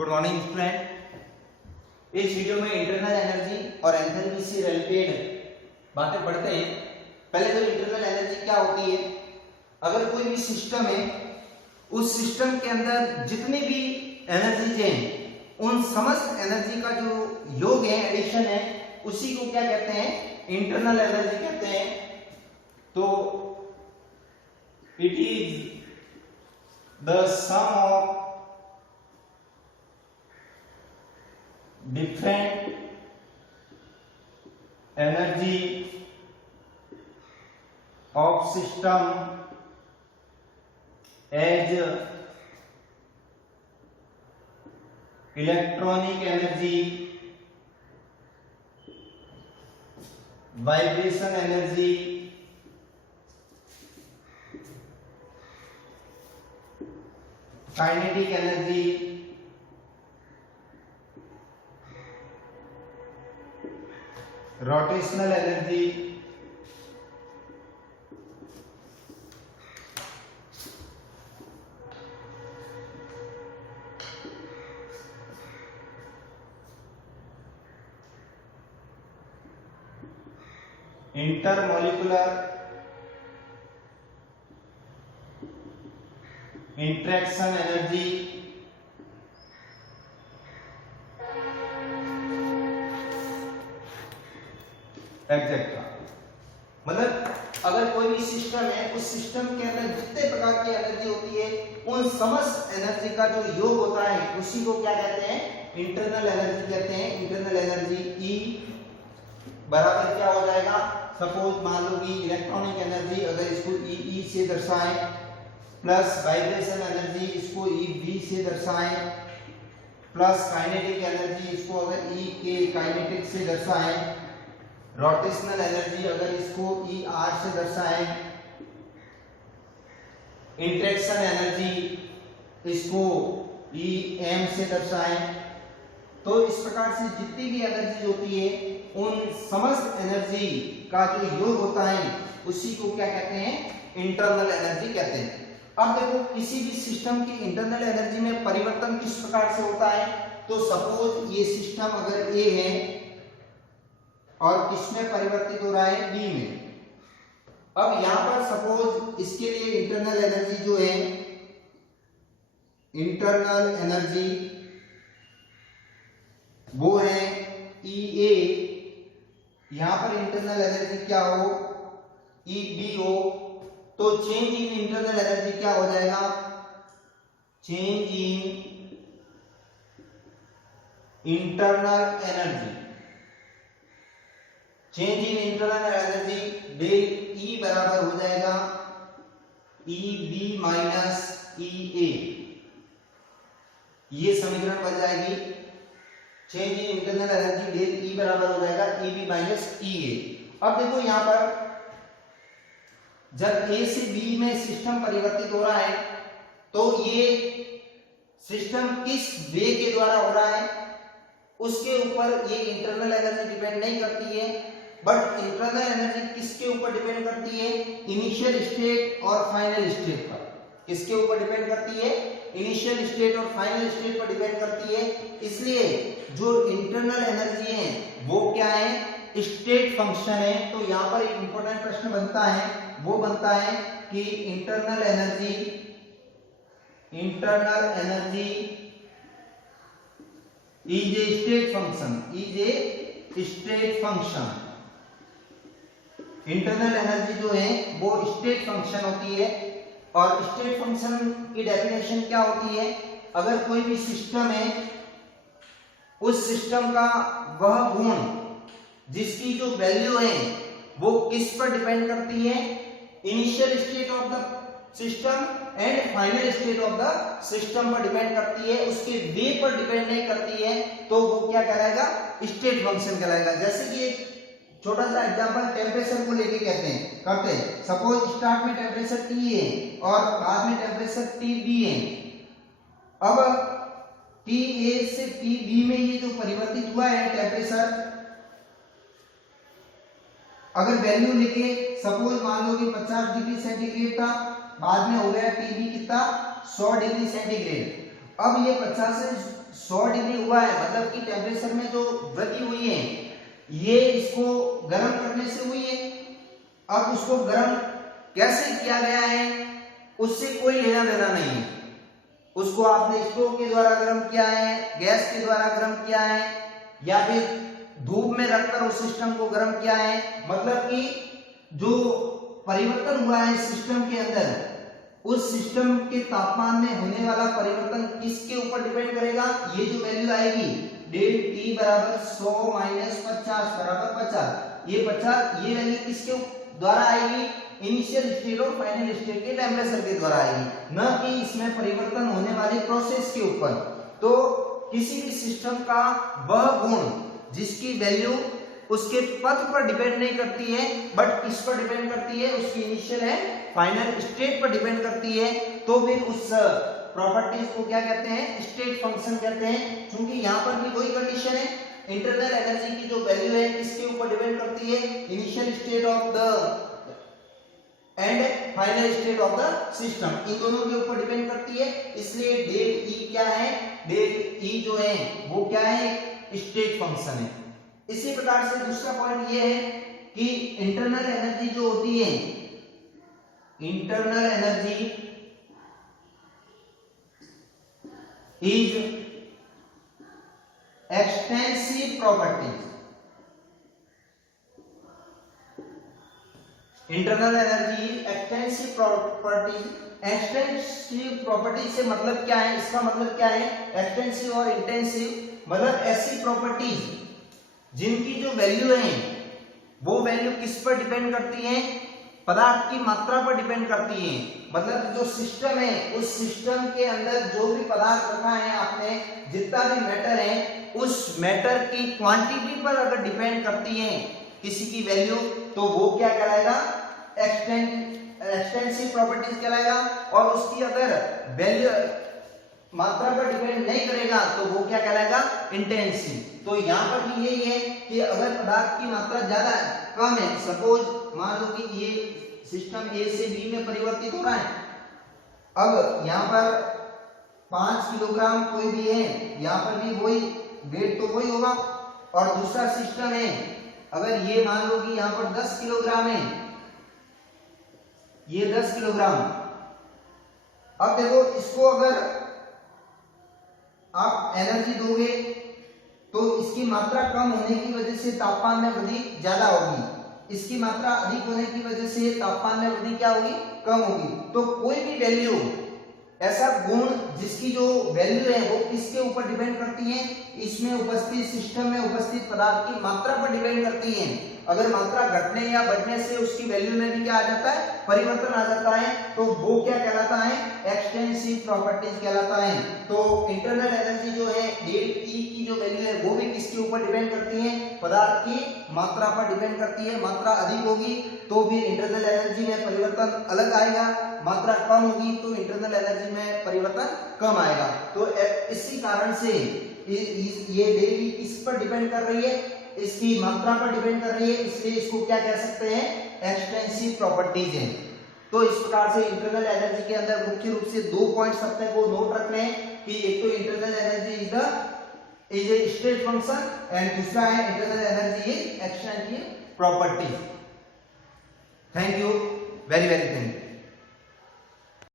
Good morning student. इस video में internal energy और एंथैल्पी से रिलेटेड बातें पढ़ते हैं। पहले तो इंटरनल एनर्जी क्या होती है। अगर कोई भी सिस्टम है, उस सिस्टम के अंदर जितनी भी एनर्जीज हैं, उन समस्त एनर्जी का जो योग है, एडिशन है, उसी को क्या कहते हैं? इंटरनल एनर्जी कहते हैं। तो it is the sum of different energy of system as electronic energy, vibration energy, kinetic energy, rotational energy, intermolecular interaction energy, etcetera. मतलब अगर कोई भी सिस्टम है, उस सिस्टम के अंदर जितने प्रकार की एनर्जी होती है, उन समस्त एनर्जी का जो योग होता है, उसी को क्या कहते हैं? इंटरनल एनर्जी कहते हैं। इंटरनल एनर्जी E बराबर क्या हो जाएगा? सपोज मान लो कि इलेक्ट्रॉनिक एनर्जी अगर इसको E से दर्शाएं, प्लस वाइब्रेशन एनर्जी इसको EV से दर्शाएं, प्लस काइनेटिक एनर्जी इसको अगर E के काइनेटिक से दर्शाएं, रोटेशनल एनर्जी अगर इसको ER से दर्शाएं, इंटरेक्शन एनर्जी इसको EM से दर्शाएं। तो इस प्रकार से जितनी भी एनर्जी होती है, उन समस्त एनर्जी का जो योग होता है, उसी को क्या कहते हैं? इंटरनल एनर्जी कहते हैं। अब देखो, किसी भी सिस्टम की इंटरनल एनर्जी में परिवर्तन किस प्रकार से होता है। तो सपोज ये सिस्टम अगर A है और किसमें परिवर्तित हो रहा है? B में। अब यहां पर सपोज इसके लिए इंटरनल एनर्जी जो है, इंटरनल एनर्जी वो है EA। यहां पर इंटरनल एनर्जी क्या हो? EB हो। तो चेंज इन इंटरनल एनर्जी क्या हो जाएगा? Change in internal energy. Change in internal energy del E बराबर हो जाएगा EB माइनस EA। ये समीकरण बन जाएगी। Change in internal energy del E बराबर हो जाएगा EB माइनस EA। अब देखो यहां पर जब A से B में सिस्टम परिवर्तित हो रहा है, तो ये सिस्टम किस वे के द्वारा हो रहा है, उसके ऊपर ये इंटरनल एनर्जी डिपेंड नहीं करती है। बट इंटरनल एनर्जी किसके ऊपर डिपेंड करती है? इनिशियल स्टेट और फाइनल स्टेट पर। किसके ऊपर डिपेंड करती है? इनिशियल स्टेट और फाइनल स्टेट पर डिपेंड करती है। इसलिए जो इंटरनल एनर्जी है वो क्या है? स्टेट फंक्शन है। तो यहाँ पर एक इंपॉर्टेंट प्रश्न बनता है, वो बनता है कि internal energy is a state function. Is a state function. Internal energy जो है वो स्टेट फंक्शन होती है। और स्टेट फंक्शन की डेफिनेशन क्या होती है? अगर कोई भी सिस्टम है, उस सिस्टम का वह गुण जिसकी जो वैल्यू है वो किस पर डिपेंड करती है? Initial state of the system and final state of the system पर डिपेंड करती है। उसके वे पर डिपेंड नहीं करती है। तो वो क्या कहलाएगा? स्टेट फंक्शन कहलाएगा। जैसे कि एक छोटा सा एग्जांपल टेम्परेचर को लेके करते हैं। सपोज स्टार्ट में टेम्परेचर T है और बाद में टेम्परेचर TB है। अब TA से TB में ये जो परिवर्तित हुआ है टेम्परेचर, अगर वैल्यू लेके सपोज मान लो कि 50 डिग्री सेंटीग्रेड था, बाद में हो गया TB कितना? 100 डिग्री सेंटीग्रेड। अब ये 50 से 100 डिग्री हुआ है, मतलब कि टेम्परेचर में जो वृद्धि हुई है ये इसको गर्म करने से हुई है। अब उसको गर्म कैसे किया गया है उससे कोई लेना देना नहीं है। उसको आपने स्टोव के द्वारा गर्म किया है, गैस के द्वारा गर्म किया है, या फिर धूप में रखकर उस सिस्टम को गर्म किया है, मतलब कि जो परिवर्तन हुआ है सिस्टम के अंदर, उस सिस्टम के तापमान में होने वाला परिवर्तन किसके ऊपर डिपेंड करेगा? ये जो वैल्यू आएगी डेल टी बराबर 100 माइनस 50 बराबर 50, ये 50 ये वैल्यू किसके द्वारा आएगी? इनिशियल स्टेट और फाइनल स्टेट के टेम्परेचर के द्वारा आएगी, न कि इसमें परिवर्तन होने वाली प्रोसेस के ऊपर। तो किसी भी सिस्टम का वह गुण जिसकी वैल्यू उसके पथ पर डिपेंड नहीं करती है, बट किस पर डिपेंड करती है? उसकी इनिशियल है फाइनल स्टेट पर डिपेंड करती है, तो फिर उस प्रॉपर्टीज को क्या कहते हैं? स्टेट फंक्शन कहते हैं। क्योंकि यहाँ पर भी वही कंडीशन है, इंटरनल एनर्जी की जो वैल्यू है किसके ऊपर डिपेंड करती है? Initial state of the and final state of the system, इन दोनों के ऊपर डिपेंड करती है। इसलिए डेल ई क्या है? डेल ई जो है वो क्या है? स्टेट फंक्शन है। इसी प्रकार से दूसरा पॉइंट ये है कि इंटरनल एनर्जी जो होती है, internal energy is extensive properties. Internal energy extensive properties. Extensive property से मतलब क्या है? इसका मतलब क्या है? एक्सटेंसिव और इंटेंसिव मतलब ऐसी प्रॉपर्टीज जिनकी जो वैल्यू है वो वैल्यू किस पर डिपेंड करती है? पदार्थ की मात्रा पर डिपेंड करती है। मतलब जो सिस्टम है उस सिस्टम के अंदर जो भी पदार्थ रखा है आपने, जितना भी मैटर है, उस मैटर की क्वांटिटी पर अगर डिपेंड करती है किसी की वैल्यू, तो वो क्या कहलाएगा? एक्सटेंसिव प्रॉपर्टीज कहलाएगा। और उसकी अगर वैल्यू मात्रा पर डिपेंड नहीं करेगा तो वो क्या कहलाएगा? इंटेंसिव। तो यहाँ पर भी यही है कि अगर पदार्थ की मात्रा ज्यादा कम है, सपोज मान लो कि ये सिस्टम ए से बी में परिवर्तित हो रहा है, अब यहाँ पर 5 किलोग्राम कोई भी है, यहाँ पर भी वही वेट तो वही होगा। और दूसरा सिस्टम है, अगर ये मान लो कि यहाँ पर 10 किलोग्राम है, ये 10 किलोग्राम। अब देखो इसको अगर आप एनर्जी दोगे तो इसकी मात्रा कम होने की वजह से तापमान में वृद्धि ज्यादा होगी, इसकी मात्रा अधिक होने की वजह से तापमान में वृद्धि क्या होगी? कम होगी। तो कोई भी वैल्यू, ऐसा गुण जिसकी जो वैल्यू है वो किसके ऊपर डिपेंड करती है? इसमें उपस्थित सिस्टम में उपस्थित पदार्थ की मात्रा पर डिपेंड करती है। अगर मात्रा घटने या बढ़ने से उसकी वैल्यू में भी क्या आ जाता है? परिवर्तन आ जाता है, तो वो क्या कहलाता है? एक्सटेंसिव प्रॉपर्टीज कहलाता है। तो इंटरनल एनर्जी जो है डेल ई की जो वैल्यू है वो भी किसके ऊपर डिपेंड करती है? पदार्थ की मात्रा पर डिपेंड करती है। मात्रा अधिक होगी तो भी इंटरनल एनर्जी में परिवर्तन अलग आएगा, मात्रा कम होगी तो इंटरनल एनर्जी में परिवर्तन कम आएगा। तो इसी कारण से ये डेल ई किस पर डिपेंड कर रही है? इसकी मात्रा पर डिपेंड कर रही है, इसलिए इसको क्या कह सकते हैं? एक्सटेंसिव प्रॉपर्टीज है। तो इस प्रकार से इंटरनल एनर्जी के अंदर मुख्य रूप से 2 पॉइंट्स अपने को नोट रखने हैं कि एक तो internal energy is a state function and दूसरा है internal energy is extensive property. Thank you, very very thank you.